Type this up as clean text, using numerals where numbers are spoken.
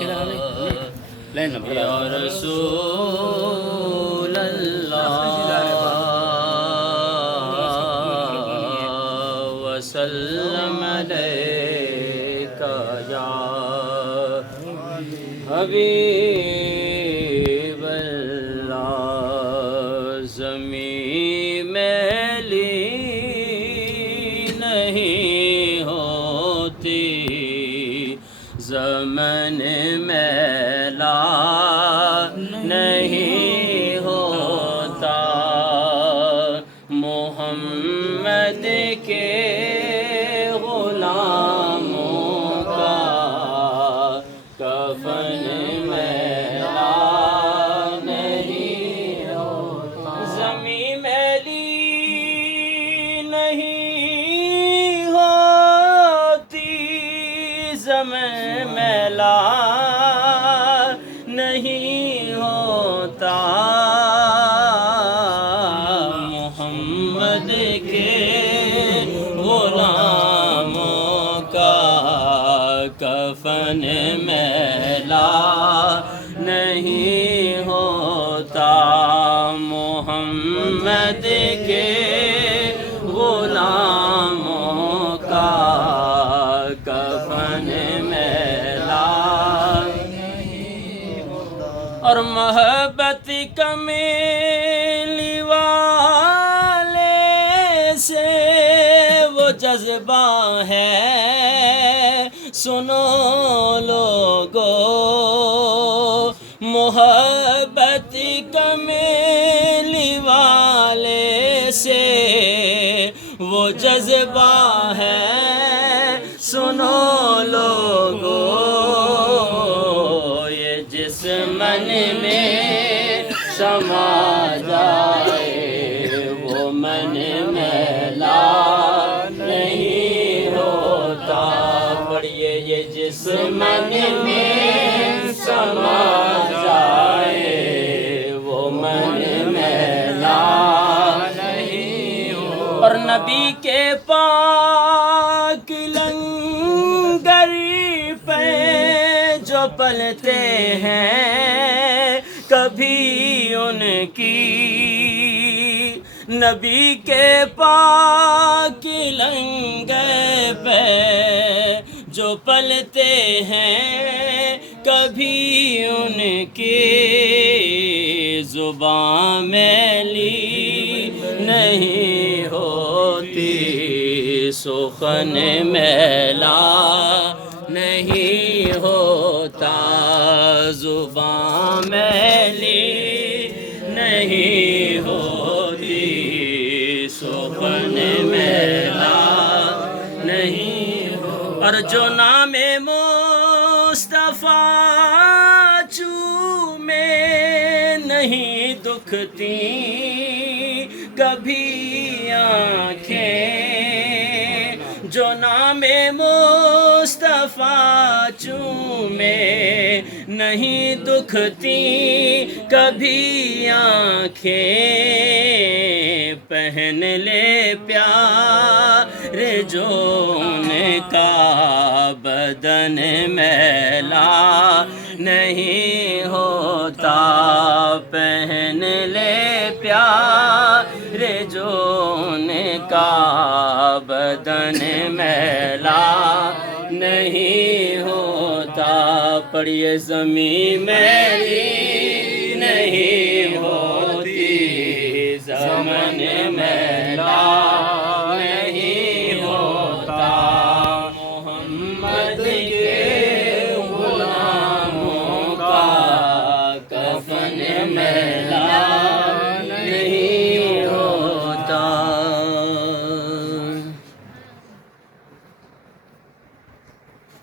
یا رسول اللہ وسلم علیک یا حبیب اللہ زمین میلی نہیں ہوتی زمن میلا نہیں ہوتا محمد کے غلاموں کا کفن میلا نہیں ہوتا زمین میلی نہیں ہوتی زمین میلا نہیں ہوتا محمد کے غلاموں کا کفن میلا نہیں ہوتا محمد کے غلاموں کا کفن میلا اور محبت کمیلی والے سے وہ جذبہ ہے سنو لوگو محبت کمیلی والے سے وہ جذبہ ہے سنو لوگو یہ جس من میں سما جائے وہ من میلا نہیں ہوتا پڑھیے یہ جس من میں سما جائے وہ من میلا نہیں ہوتا اور نبی کے پاک لنگر پہ جو پلتے ہیں کبھی ان کی نبی کے پاک لنگر پہ جو پلتے ہیں کبھی ان کی زبان میلی نہیں ہوتی سخن میلا نہیں ہوتا زبان میلی نہیں ہوتی سخن میلا نہیں ہوتا اور جو نام مصطفیٰ چومے نہیں دکھتی کبھی آنکھیں جو نام مصطفیٰ چومے نہیں دکھتی کبھی آنکھیں پہن لے پیارے جو ان کا بدن میلا نہیں ہوتا پہن لے پیارے جو ان کا بدن میلا نہیں ہوتا پڑھیے زمین میلی نہیں ہوتی زمن میلا